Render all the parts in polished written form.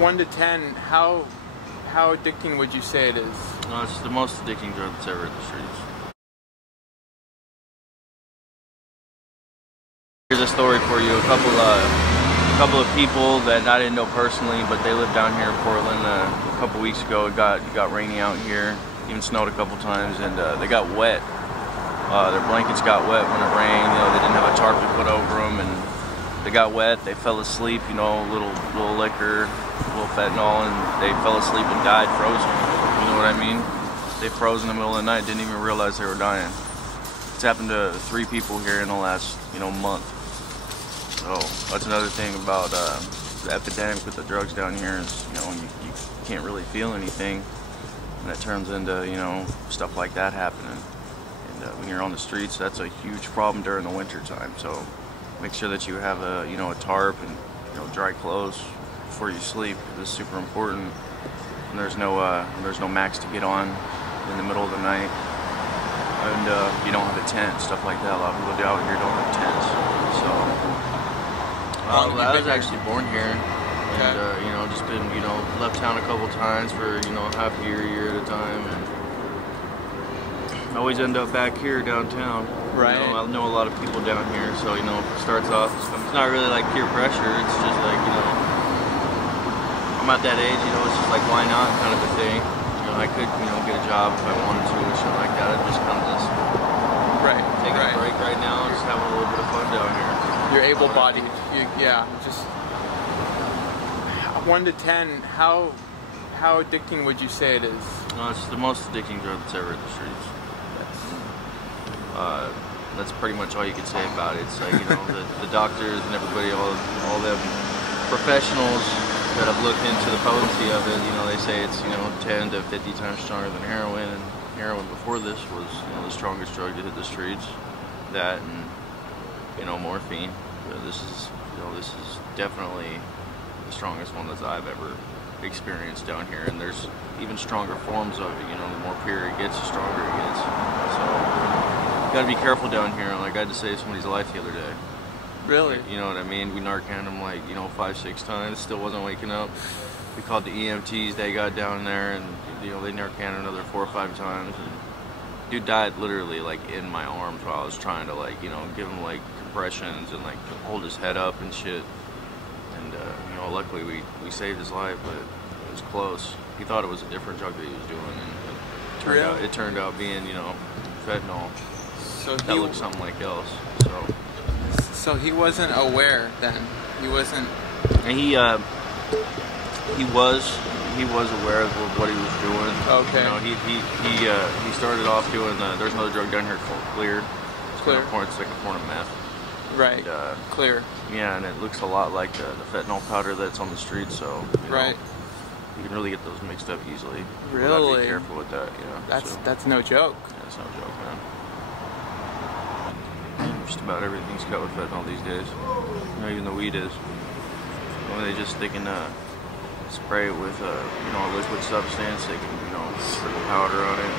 1 to 10, how addicting would you say it is? No, it's the most addicting drug that's ever in the streets. Here's a story for you. A couple of people that I didn't know personally, but they live down here in Portland. A couple weeks ago, it got rainy out here. Even snowed a couple times, and they got wet. Their blankets got wet when it rained. You know, they didn't have a tarp to put over them, and they got wet. They fell asleep. You know, a little liquor, a little fentanyl, and they fell asleep and died frozen. You know what I mean? They froze in the middle of the night. Didn't even realize they were dying. It's happened to 3 people here in the last month. So that's another thing about the epidemic with the drugs down here is when you can't really feel anything, and that turns into stuff like that happening. And when you're on the streets, that's a huge problem during the winter time. So make sure that you have a tarp and dry clothes before you sleep. This is super important. And there's no max to get on in the middle of the night, and you don't have a tent, stuff like that. A lot of people out here don't have tents. So. I was actually born here, and just been left town a couple times for half a year at a time, and I always end up back here downtown. Right. I know a lot of people down here, so it starts off. It's not really like peer pressure. It's just like I'm at that age. It's just like why not kind of a thing. I could get a job if I wanted to or something like that. I'd just come to taking a break right now and just having a little bit of fun down here. You're able-bodied. Just 1 to 10. How addicting would you say it is? No, it's the most addicting drug that's ever in the streets. That's pretty much all you could say about it. It's like the doctors and everybody, all them professionals that have looked into the potency of it. They say it's 10 to 50 times stronger than heroin, and heroin before this was the strongest drug to hit the streets. That and morphine. This is definitely the strongest one that I've ever experienced down here, and there's even stronger forms of it. The more pure it gets, the stronger it gets. So you gotta be careful down here. Like I had to save somebody's life the other day. Really? You know what I mean? We Narcaned him like 5-6 times. Still wasn't waking up. We called the EMTs. They got down there, and they Narcaned him another 4 or 5 times. And dude died literally like in my arms while I was trying to give him like compressions and hold his head up and shit. And luckily we saved his life, but it was close. He thought it was a different drug that he was doing, and it turned out being fentanyl. So that looked something like else. So he wasn't aware then. He wasn't. And he was aware of what he was doing. Okay. He started off doing there's another drug down here called Clear. It's like a form of meth. Right. Clear. Yeah, and it looks a lot like the fentanyl powder that's on the street. So you can really get those mixed up easily. Really? Be careful with that. Yeah. That's no joke. Yeah, that's no joke, man. Just about everything's cut with fentanyl these days. Even the weed is. They can spray it with a liquid substance. They can sprinkle powder on it.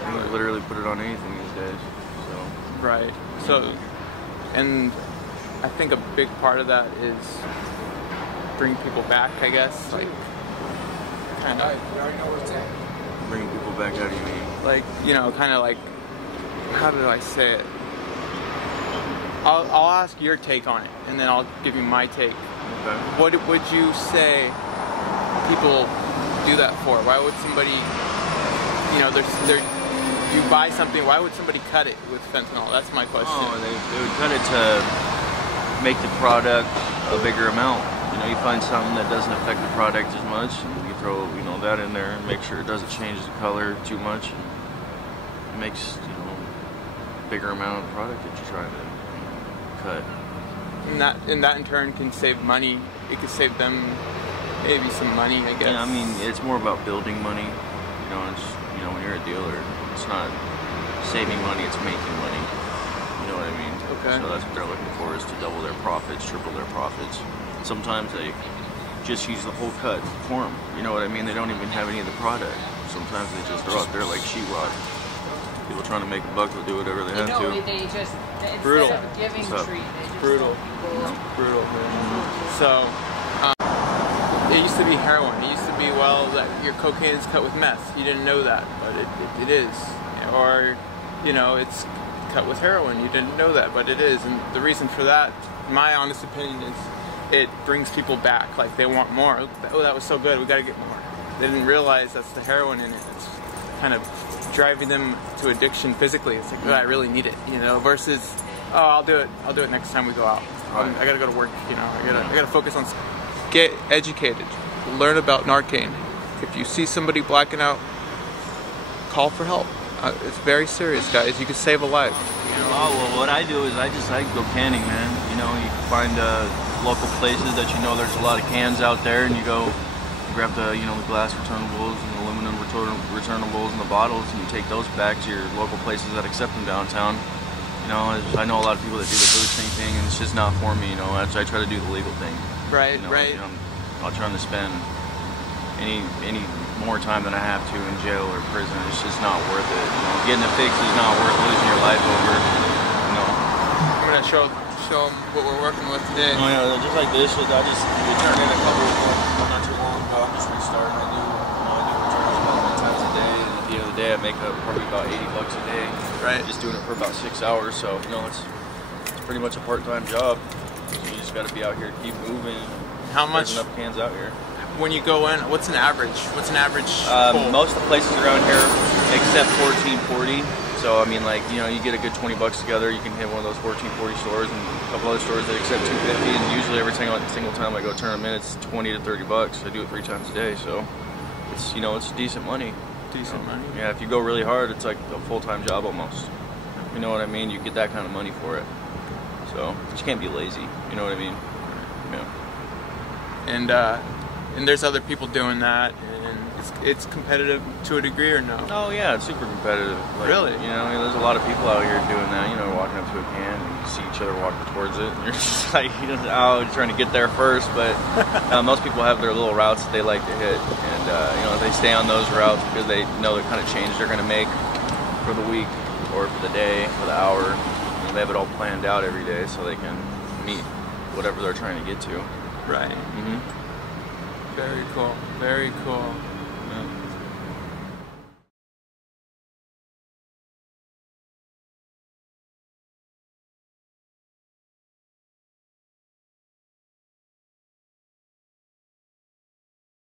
You can literally put it on anything these days. So. Right. So, and I think a big part of that is bring people back. I guess kind of. Bring people back. How do you mean? Kind of like. How did I say it? I'll ask your take on it, and then I'll give you my take. Okay. What would you say people do that for? Why would somebody, you buy something, why would somebody cut it with fentanyl? That's my question. Oh, they would cut it to make the product a bigger amount. You find something that doesn't affect the product as much, and you throw, that in there and make sure it doesn't change the color too much. And it makes, a bigger amount of product that you're trying to cut. And that in turn can save money. It could save them maybe some money, I guess. Yeah, it's more about building money. It's when you're a dealer, it's not saving money, it's making money. You know what I mean? Okay. So that's what they're looking for, is to double their profits, triple their profits. Sometimes they just use the whole cut for them. You know what I mean? They don't even have any of the product. Sometimes they just throw out there like sheetrock. People trying to make a buck will do whatever they have to. They just brutal. Instead of giving treat, they just brutal. tell people. Brutal. So, it used to to be heroin. It used to be, well, that your cocaine is cut with meth. You didn't know that, but it is. Or, you know, it's cut with heroin. You didn't know that, but it is. And the reason for that, my honest opinion, is it brings people back. Like, they want more. Oh, that was so good. We got to get more. They didn't realize that's the heroin in it. It's kind of driving them to addiction physically. It's like, oh, I really need it, you know, versus, oh, I'll do it next time we go out. Right. I gotta go to work, you know, I gotta focus on. Get educated, learn about Narcan. If you see somebody blacking out, call for help. It's very serious, guys. You can save a life. You know? Oh, well, what I do is I go canning, man. You know, you find local places that you know there's a lot of cans out there, and you go grab the, you know, the glass returnables and the aluminum returnables and the bottles, and you take those back to your local places that accept them downtown. You know, I know a lot of people that do the boosting thing, and it's just not for me. You know, I try to do the legal thing. Right, you know, right. You know, I'm not trying to spend any more time than I have to in jail or prison. It's just not worth it. You know, getting a fix is not worth losing your life over. You know. I'm gonna show them what we're working with today. Oh yeah, just like this. We turned in a couple not too long ago. I'm just restarting. I do returns about 10 times a day, and at the end of the day, I make probably about $80 a day. Right. Just doing it for about 6 hours. So you know, it's pretty much a part-time job. So you just got to be out here, keep moving. How much? Enough cans out here. When you go in, what's an average? Most of the places around here accept 1440. So I mean, like, you know, you get a good $20 together, you can hit one of those 1440 stores, and a couple other stores that accept 250. And usually every single time I go turn them in, it's 20 to 30 bucks. I do it 3 times a day, so it's, you know, it's decent money. Decent money. Yeah, if you go really hard, it's like a full-time job almost. You know what I mean? You get that kind of money for it. So you can't be lazy. You know what I mean? Yeah. And there's other people doing that, and it's competitive to a degree, or no? Oh yeah, it's super competitive. Like, really? You know, there's a lot of people out here doing that. You know, walking up to a can, and you see each other walking towards it, and you're just like, you know, oh, trying to get there first. But most people have their little routes that they like to hit, and you know, they stay on those routes because they know the kind of change they're going to make for the week, or for the day, for the hour. You know, they have it all planned out every day, so they can meet whatever they're trying to get to. Right. Mm-hmm. Very cool. Very cool.